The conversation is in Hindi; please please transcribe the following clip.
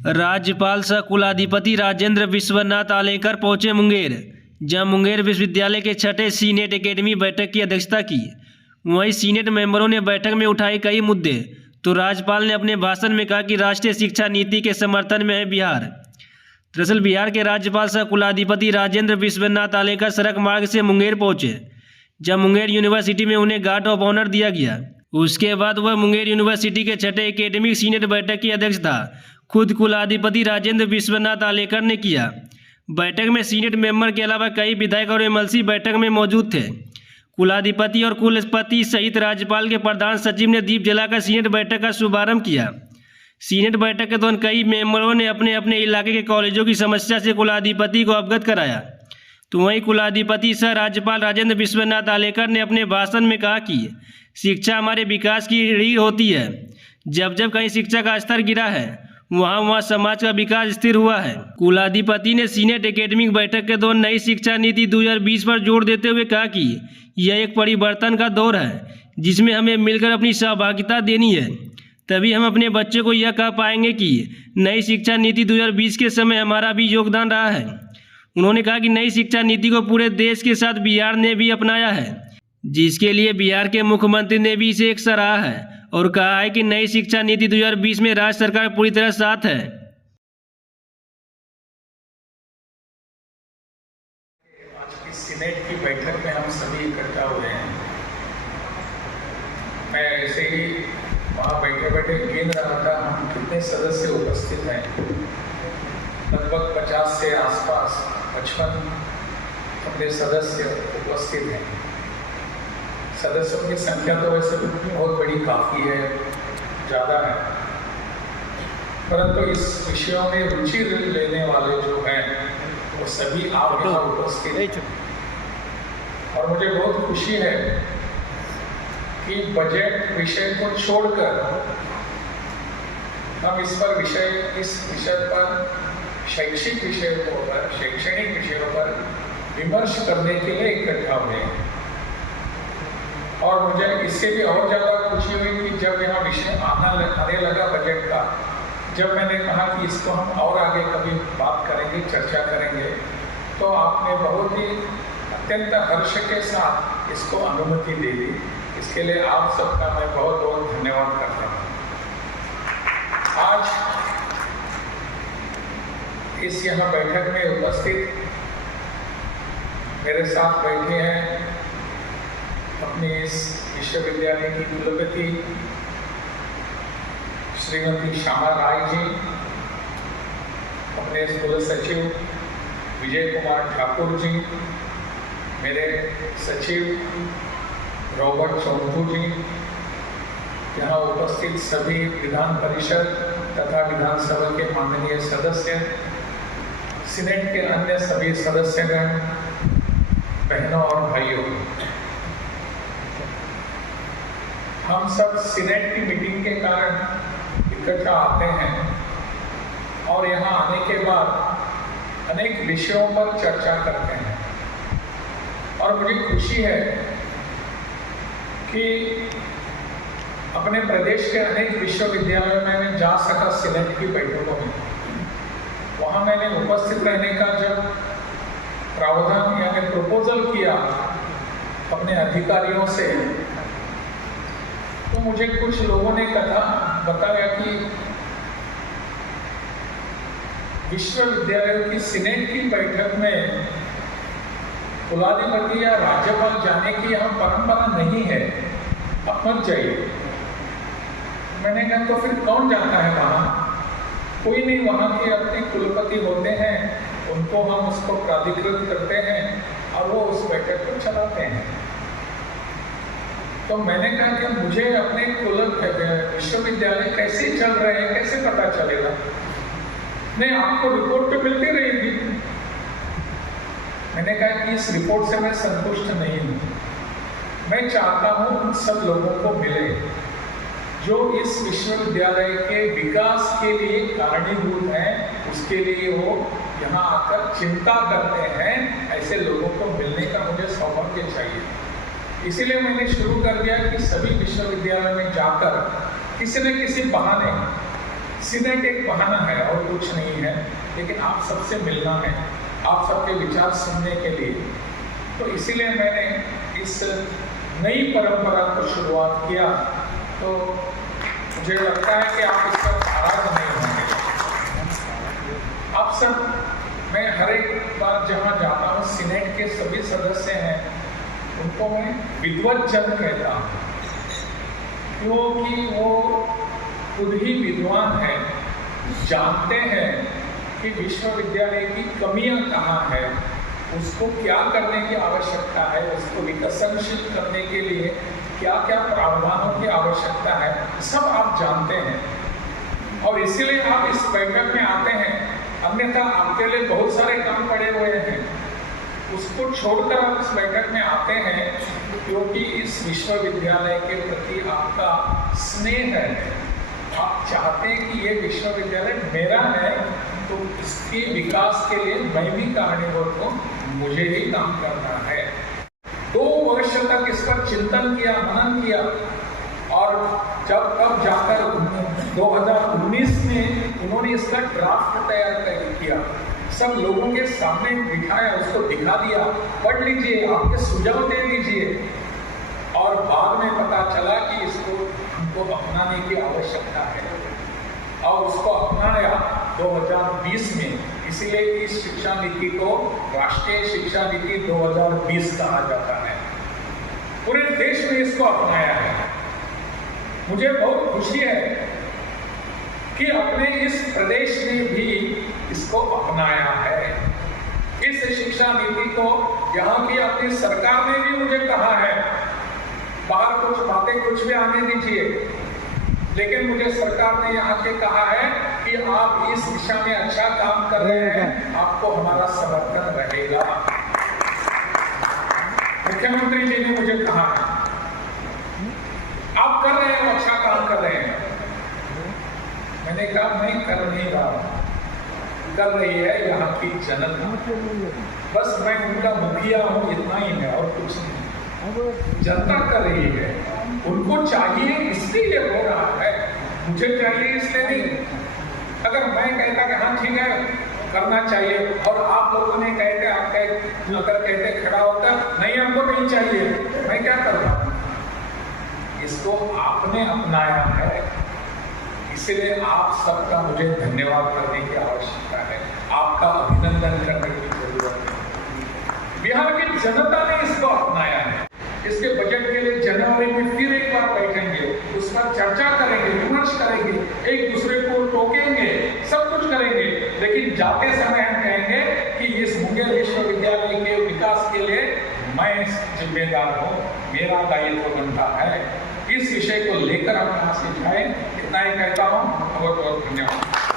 राज्यपाल सह कुलाधिपति राजेंद्र विश्वनाथ आलेकर पहुंचे मुंगेर, जहां मुंगेर विश्वविद्यालय के छठे सीनेट एकेडमी बैठक की अध्यक्षता की। वहीं सीनेट मेंबरों ने बैठक में उठाए कई मुद्दे। तो राज्यपाल ने अपने भाषण में कहा कि राष्ट्रीय शिक्षा नीति के समर्थन में है बिहार। दरअसल बिहार के राज्यपाल सह कुलाधिपति राजेंद्र विश्वनाथ आलेकर सड़क मार्ग से मुंगेर पहुंचे, जब मुंगेर यूनिवर्सिटी में उन्हें गार्ड ऑफ ऑनर दिया गया। उसके बाद वह मुंगेर यूनिवर्सिटी के छठे एकेडमिक सीनेट बैठक की अध्यक्षता खुद कुलाधिपति राजेंद्र विश्वनाथ आलेकर ने किया। बैठक में सीनेट मेंबर के अलावा कई विधायक और एमएलसी बैठक में मौजूद थे। कुलाधिपति और कुलपति सहित राज्यपाल के प्रधान सचिव ने दीप जलाकर सीनेट बैठक का शुभारंभ किया। सीनेट बैठक के दौरान कई मेंबरों ने अपने अपने इलाके के कॉलेजों की समस्या से कुलाधिपति को अवगत कराया। तो वहीं कुलाधिपति सह राज्यपाल राजेंद्र विश्वनाथ आलेकर ने अपने भाषण में कहा कि शिक्षा हमारे विकास की रीढ़ होती है। जब जब कहीं शिक्षा का स्तर गिरा है, वहाँ वहाँ समाज का विकास स्थिर हुआ है। कुलाधिपति ने सीनेट एकेडमिक बैठक के दौरान नई शिक्षा नीति 2020 पर जोर देते हुए कहा कि यह एक परिवर्तन का दौर है, जिसमें हमें मिलकर अपनी सहभागिता देनी है। तभी हम अपने बच्चे को यह कह पाएंगे कि नई शिक्षा नीति 2020 के समय हमारा भी योगदान रहा है। उन्होंने कहा कि नई शिक्षा नीति को पूरे देश के साथ बिहार ने भी अपनाया है, जिसके लिए बिहार के मुख्यमंत्री ने भी इसे एक सराहा है और कहा है कि नई शिक्षा नीति 2020 में राज्य सरकार पूरी तरह साथ है। आज की सीनेट की बैठक में हम सभी इकट्ठा हुए हैं। मैं ऐसे ही वहाँ बैठे बैठे गिन रहा था हम कितने सदस्य उपस्थित हैं। लगभग 50 से आसपास 55 अपने सदस्य उपस्थित हैं। सदस्यों की संख्या तो वैसे बहुत बड़ी काफ़ी है, ज़्यादा है, परंतु इस विषयों में रुचि लेने वाले जो हैं वो सभी आप यहाँ उपस्थित हैं। और मुझे बहुत खुशी है कि बजट विषय को छोड़कर हम इस विषय पर शैक्षणिक विषयों पर विमर्श करने के लिए इकट्ठा हुए हैं। और मुझे इससे भी और ज़्यादा खुशी हुई कि जब यहाँ विषय आने लगा बजट का, जब मैंने कहा कि इसको हम और आगे कभी बात करेंगे, चर्चा करेंगे, तो आपने बहुत ही अत्यंत हर्ष के साथ इसको अनुमति दे दी। इसके लिए आप सबका मैं बहुत बहुत धन्यवाद करता हूँ। आज इस यहाँ बैठक में उपस्थित मेरे साथ बैठे हैं अपने इस विश्वविद्यालय की कुलपति श्रीमती श्यामा राय जी, अपने कुल सचिव विजय कुमार ठाकुर जी, मेरे सचिव रॉबर्ट चौंधू जी, यहाँ उपस्थित सभी विधान परिषद तथा विधानसभा के माननीय सदस्य, सीनेट के अन्य सभी सदस्यगण, बहनों और भाइयों, हम सब सीनेट की मीटिंग के कारण इकट्ठा आते हैं और यहाँ आने के बाद अनेक विषयों पर चर्चा करते हैं। और मुझे खुशी है कि अपने प्रदेश के अनेक विश्वविद्यालयों में मैं जा सका सीनेट की बैठकों में। वहाँ मैंने उपस्थित रहने का जब प्रावधान यानी प्रपोजल किया अपने अधिकारियों से, तो मुझे कुछ लोगों ने बताया कि विश्वविद्यालयों की सीनेट की बैठक में कुलाधिपति या राज्यपाल जाने की यहाँ परंपरा नहीं है, आप मत जाइए। मैंने कहा तो फिर कौन जाता है वहाँ? कोई नहीं, वहाँ के अपने कुलपति होते हैं, उनको हम उसको प्राधिकृत करते हैं और वो उस बैठक को चलाते हैं। तो मैंने कहा कि मुझे अपने विश्वविद्यालय कैसे चल रहे हैं कैसे पता चलेगा? नहीं, आपको रिपोर्ट तो मिलती रहेगी। मैंने कहा कि इस रिपोर्ट से मैं संतुष्ट नहीं हूँ। मैं चाहता हूँ उन सब लोगों को मिले जो इस विश्वविद्यालय के विकास के लिए कारणीभूत हैं, उसके लिए वो यहाँ आकर चिंता करते हैं। ऐसे लोगों को मिलने का मुझे सौभाग्य चाहिए। इसीलिए मैंने शुरू कर दिया कि सभी विश्वविद्यालय में जाकर किसी न किसी बहाने सीनेट एक बहाना है और कुछ नहीं है, लेकिन आप सबसे मिलना है, आप सबके विचार सुनने के लिए। तो इसीलिए मैंने इस नई परंपरा को शुरुआत किया। तो मुझे लगता है कि आप इस पर नाराज नहीं होंगे। आप सब, मैं हर एक बार जहाँ जाता हूँ, सीनेट के सभी सदस्य हैं, उनको मैं विद्वज्जन कहता हूँ, क्योंकि वो खुद ही विद्वान है, जानते हैं कि विश्वविद्यालय की कमियां कहाँ है, उसको क्या करने की आवश्यकता है, उसको विकसनशील करने के लिए क्या क्या प्रावधानों की आवश्यकता है, सब आप जानते हैं। और इसीलिए आप इस बैठक में आते हैं, अन्यथा आपके लिए बहुत सारे काम पड़े हुए हैं, उसको छोड़कर आप इस बैठक में आते हैं क्योंकि इस विश्वविद्यालय के प्रति आपका स्नेह है। आप चाहते हैं कि ये विश्वविद्यालय मेरा है, तो इसके विकास के लिए मैं भी कारणीभूत हूँ, मुझे ही काम करना है। 2 वर्ष तक इस पर चिंतन किया, मनन किया, और जब तब जाकर 2019 में उन्होंने इसका ड्राफ्ट तैयार किया, सब लोगों के सामने दिखाया, उसको दिखा दिया, पढ़ लीजिए, आपके सुझाव दे दीजिए। और बाद में पता चला कि इसको हमको अपनाने की आवश्यकता है, और उसको अपनाया 2020 में। इसीलिए इस शिक्षा नीति को राष्ट्रीय शिक्षा नीति 2020 कहा जाता है। पूरे देश में इसको अपनाया है। मुझे बहुत खुशी है कि अपने इस प्रदेश में भी इसको अपनाया है। इस शिक्षा नीति को यहाँ की अपनी सरकार ने भी मुझे कहा है, बाहर कुछ बातें कुछ भी आने दीजिए, लेकिन मुझे सरकार ने यहाँ के कहा है कि आप इस दिशा में अच्छा काम कर रहे हैं, आपको हमारा समर्थन रहेगा। मुख्यमंत्री जी ने मुझे कहा है, आप कर रहे हैं, अच्छा काम कर रहे हैं। मैंने कहा नहीं कर नहीं रहा, कर रही है यहाँ की जनता, बस मैं उनका मुखिया हूँ, इतना ही है और कुछ नहीं। जनता कर रही है, उनको चाहिए इसलिए हो रहा है, मुझे चाहिए इसलिए नहीं। अगर मैं कहता कि हाँ ठीक है करना चाहिए, और आप लोगों ने कहते अगर कहते खड़ा होकर नहीं हमको नहीं चाहिए, मैं क्या करता? इसको आपने अपनाया है, इसलिए आप सबका मुझे धन्यवाद करने की आवश्यकता है, आपका अभिनंदन करने की जरूरत है। बिहार की जनता ने इसको अपनाया है। इसके बजट के लिए जनवरी में फिर एक बार बैठेंगे, उस पर चर्चा करेंगे, विमर्श करेंगे, एक दूसरे को टोकेंगे, सब कुछ करेंगे, लेकिन जाते समय हम कहेंगे कि इस मुंगेर विश्वविद्यालय के विकास के लिए मैं जिम्मेदार हूँ, मेरा दायित्व बनता है। इस विषय को लेकर हम यहाँ से जाए, इतना ही कहता हूँ। बहुत बहुत धन्यवाद।